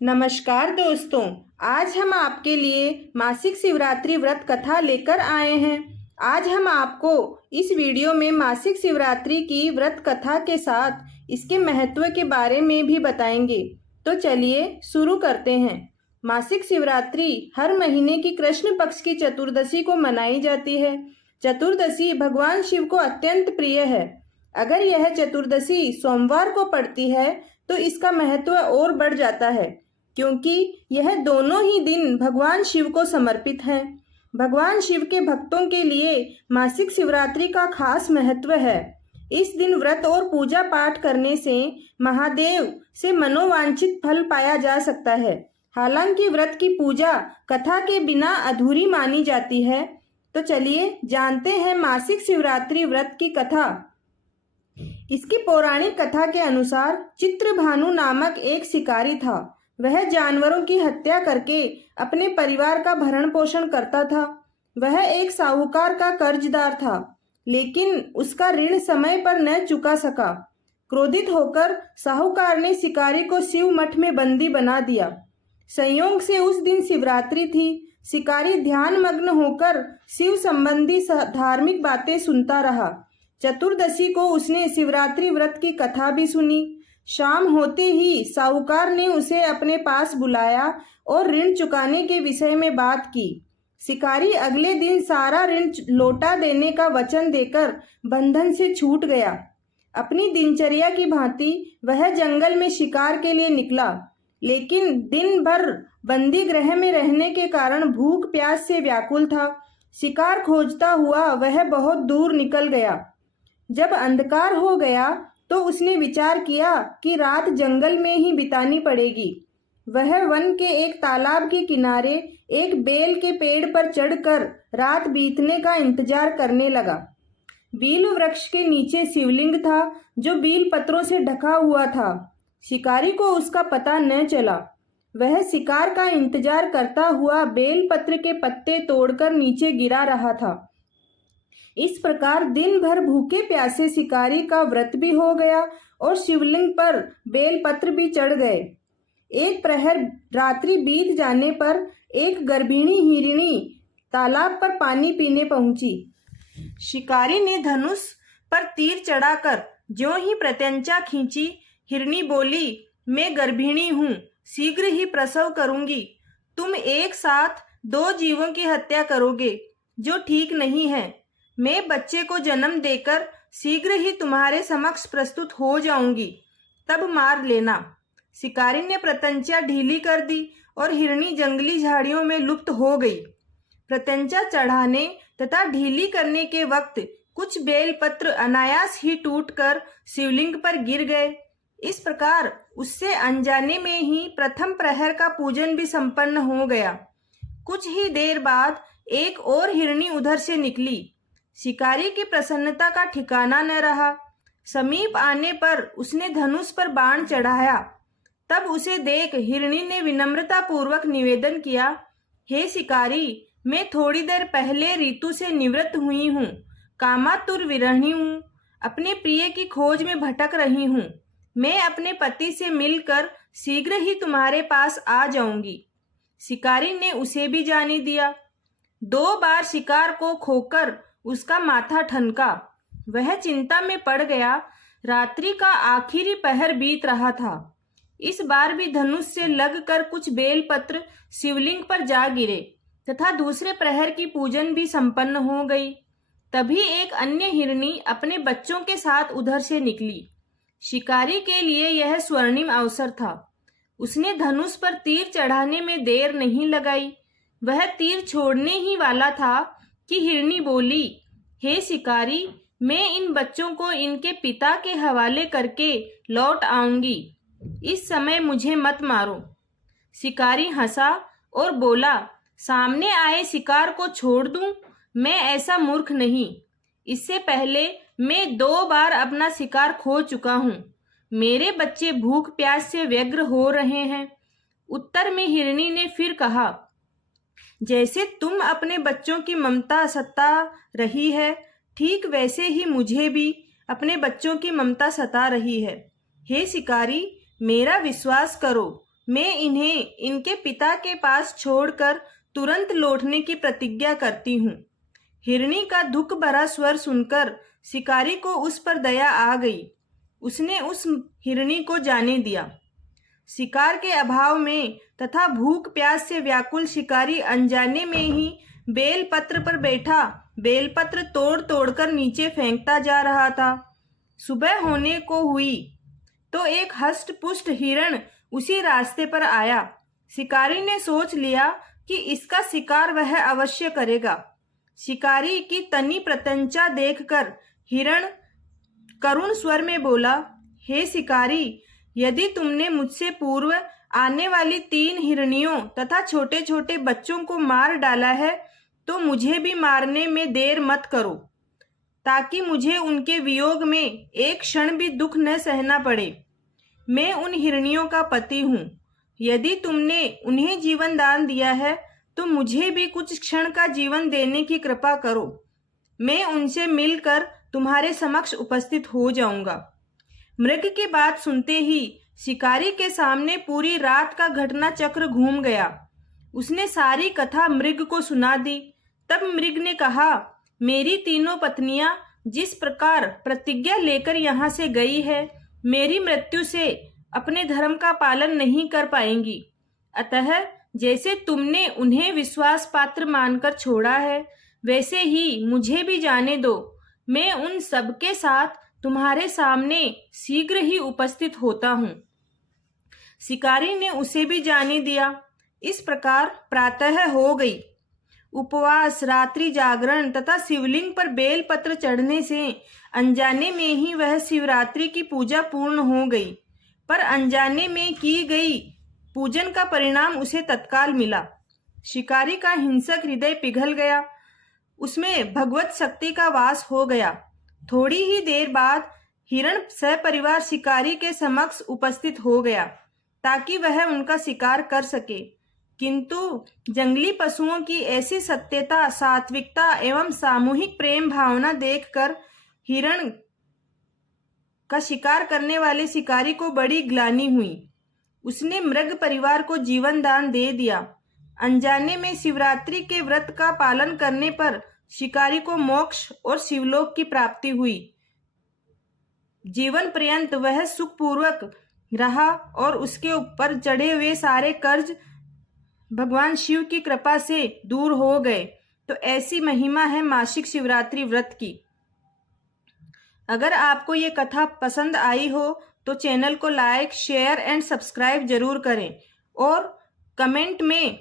नमस्कार दोस्तों, आज हम आपके लिए मासिक शिवरात्रि व्रत कथा लेकर आए हैं। आज हम आपको इस वीडियो में मासिक शिवरात्रि की व्रत कथा के साथ इसके महत्व के बारे में भी बताएंगे। तो चलिए शुरू करते हैं। मासिक शिवरात्रि हर महीने की कृष्ण पक्ष की चतुर्दशी को मनाई जाती है। चतुर्दशी भगवान शिव को अत्यंत प्रिय है। अगर यह चतुर्दशी सोमवार को पड़ती है तो इसका महत्व और बढ़ जाता है, क्योंकि यह दोनों ही दिन भगवान शिव को समर्पित हैं। भगवान शिव के भक्तों के लिए मासिक शिवरात्रि का खास महत्व है। इस दिन व्रत और पूजा पाठ करने से महादेव से मनोवांछित फल पाया जा सकता है। हालांकि व्रत की पूजा कथा के बिना अधूरी मानी जाती है। तो चलिए जानते हैं मासिक शिवरात्रि व्रत की कथा। इसकी पौराणिक कथा के अनुसार चित्रभानु नामक एक शिकारी था। वह जानवरों की हत्या करके अपने परिवार का भरण पोषण करता था। वह एक साहूकार का कर्जदार था, लेकिन उसका ऋण समय पर न चुका सका। क्रोधित होकर साहूकार ने शिकारी को शिव मठ में बंदी बना दिया। संयोग से उस दिन शिवरात्रि थी। शिकारी ध्यान मग्न होकर शिव संबंधी धार्मिक बातें सुनता रहा। चतुर्दशी को उसने शिवरात्रि व्रत की कथा भी सुनी। शाम होते ही साहूकार ने उसे अपने पास बुलाया और ऋण चुकाने के विषय में बात की। शिकारी अगले दिन सारा ऋण लौटा देने का वचन देकर बंधन से छूट गया। अपनी दिनचर्या की भांति वह जंगल में शिकार के लिए निकला, लेकिन दिन भर बंदी गृह में रहने के कारण भूख प्यास से व्याकुल था। शिकार खोजता हुआ वह बहुत दूर निकल गया। जब अंधकार हो गया तो उसने विचार किया कि रात जंगल में ही बितानी पड़ेगी। वह वन के एक तालाब के किनारे एक बेल के पेड़ पर चढ़कर रात बीतने का इंतजार करने लगा। बील वृक्ष के नीचे शिवलिंग था, जो बील पत्रों से ढका हुआ था। शिकारी को उसका पता न चला। वह शिकार का इंतजार करता हुआ बेल पत्र के पत्ते तोड़कर नीचे गिरा रहा था। इस प्रकार दिन भर भूखे प्यासे शिकारी का व्रत भी हो गया और शिवलिंग पर बेलपत्र भी चढ़ गए। एक प्रहर रात्रि बीत जाने पर एक गर्भिणी हिरणी तालाब पर पानी पीने पहुंची। शिकारी ने धनुष पर तीर चढ़ाकर ज्यों ही प्रत्यंचा खींची, हिरणी बोली, मैं गर्भिणी हूँ, शीघ्र ही प्रसव करूंगी। तुम एक साथ दो जीवों की हत्या करोगे, जो ठीक नहीं है। मैं बच्चे को जन्म देकर शीघ्र ही तुम्हारे समक्ष प्रस्तुत हो जाऊंगी, तब मार लेना। शिकारी ने प्रत्यंचा ढीली कर दी और हिरणी जंगली झाड़ियों में लुप्त हो गई। प्रत्यंचा चढ़ाने तथा ढीली करने के वक्त कुछ बेलपत्र अनायास ही टूटकर शिवलिंग पर गिर गए। इस प्रकार उससे अनजाने में ही प्रथम प्रहर का पूजन भी संपन्न हो गया। कुछ ही देर बाद एक और हिरणी उधर से निकली। शिकारी की प्रसन्नता का ठिकाना न रहा। समीप आने पर उसने धनुष पर बाण चढ़ाया। तब उसे देख हिरणी ने विनम्रता पूर्वक निवेदन किया, हे शिकारी, मैं थोड़ी देर पहले ऋतु से निवृत्त हुई हूँ, कामातुर विरहिणी हूँ, अपने प्रिय की खोज में भटक रही हूँ। मैं अपने पति से मिलकर शीघ्र ही तुम्हारे पास आ जाऊंगी। शिकारी ने उसे भी जाने दिया। 2 बार शिकार को खोकर उसका माथा ठनका। वह चिंता में पड़ गया। रात्रि का आखिरी पहर बीत रहा था। इस बार भी धनुष से लगकर कुछ बेलपत्र शिवलिंग पर जा गिरे तथा दूसरे प्रहर की पूजन भी संपन्न हो गई। तभी एक अन्य हिरणी अपने बच्चों के साथ उधर से निकली। शिकारी के लिए यह स्वर्णिम अवसर था। उसने धनुष पर तीर चढ़ाने में देर नहीं लगाई। वह तीर छोड़ने ही वाला था कि हिरणी बोली, हे शिकारी, मैं इन बच्चों को इनके पिता के हवाले करके लौट आऊंगी। इस समय मुझे मत मारो। शिकारी हंसा और बोला, सामने आए शिकार को छोड़ दूं? मैं ऐसा मूर्ख नहीं। इससे पहले मैं 2 बार अपना शिकार खो चुका हूँ। मेरे बच्चे भूख प्यास से व्यग्र हो रहे हैं। उत्तर में हिरणी ने फिर कहा, जैसे तुम अपने बच्चों की ममता सता रही है, ठीक वैसे ही मुझे भी अपने बच्चों की ममता सता रही है। हे शिकारी, मेरा विश्वास करो, मैं इन्हें इनके पिता के पास छोड़कर तुरंत लौटने की प्रतिज्ञा करती हूँ। हिरनी का दुख भरा स्वर सुनकर शिकारी को उस पर दया आ गई। उसने उस हिरनी को जाने दिया। शिकार के अभाव में तथा भूख प्यास से व्याकुल शिकारी अनजाने में ही बेलपत्र पर बैठा बेलपत्र तोड़ तोड़कर नीचे फेंकता जा रहा था। सुबह होने को हुई तो एक हष्ट पुष्ट हिरण उसी रास्ते पर आया। शिकारी ने सोच लिया कि इसका शिकार वह अवश्य करेगा। शिकारी की तनी प्रत्यंचा देखकर हिरण करुण स्वर में बोला, हे शिकारी, यदि तुमने मुझसे पूर्व आने वाली 3 हिरनियों तथा छोटे छोटे बच्चों को मार डाला है तो मुझे भी मारने में देर मत करो, ताकि मुझे उनके वियोग में एक क्षण भी दुख न सहना पड़े। मैं उन हिरनियों का पति हूँ। यदि तुमने उन्हें जीवन दान दिया है तो मुझे भी कुछ क्षण का जीवन देने की कृपा करो। मैं उनसे मिलकर तुम्हारे समक्ष उपस्थित हो जाऊंगा। मृग की बात सुनते ही शिकारी के सामने पूरी रात का घटना चक्र घूम गया। उसने सारी कथा मृग को सुना दी। तब मृग ने कहा, मेरी तीनों पत्नियां जिस प्रकार प्रतिज्ञा लेकर यहाँ से गई है, मेरी मृत्यु से अपने धर्म का पालन नहीं कर पाएंगी। अतः जैसे तुमने उन्हें विश्वास पात्र मानकर छोड़ा है, वैसे ही मुझे भी जाने दो। मैं उन सबके साथ तुम्हारे सामने शीघ्र ही उपस्थित होता हूँ। शिकारी ने उसे भी जाने दिया। इस प्रकार प्रातः हो गई। उपवास, रात्रि जागरण तथा शिवलिंग पर बेलपत्र चढ़ने से अनजाने में ही वह शिवरात्रि की पूजा पूर्ण हो गई। पर अनजाने में की गई पूजन का परिणाम उसे तत्काल मिला। शिकारी का हिंसक हृदय पिघल गया। उसमें भगवत शक्ति का वास हो गया। थोड़ी ही देर बाद हिरण सपरिवार शिकारी के समक्ष उपस्थित हो गया ताकि वह उनका शिकार कर सके। किंतु जंगली पशुओं की ऐसी सत्यता, सात्विकता एवं सामूहिक प्रेम भावना देखकर हिरण का शिकार करने वाले शिकारी को बड़ी ग्लानि हुई। उसने मृग परिवार को जीवन दान दे दिया। अनजाने में शिवरात्रि के व्रत का पालन करने पर शिकारी को मोक्ष और शिवलोक की प्राप्ति हुई। जीवन पर्यंत वह सुखपूर्वक रहा और उसके ऊपर चढ़े हुए सारे कर्ज भगवान शिव की कृपा से दूर हो गए। तो ऐसी महिमा है मासिक शिवरात्रि व्रत की। अगर आपको ये कथा पसंद आई हो तो चैनल को लाइक, शेयर एंड सब्सक्राइब जरूर करें और कमेंट में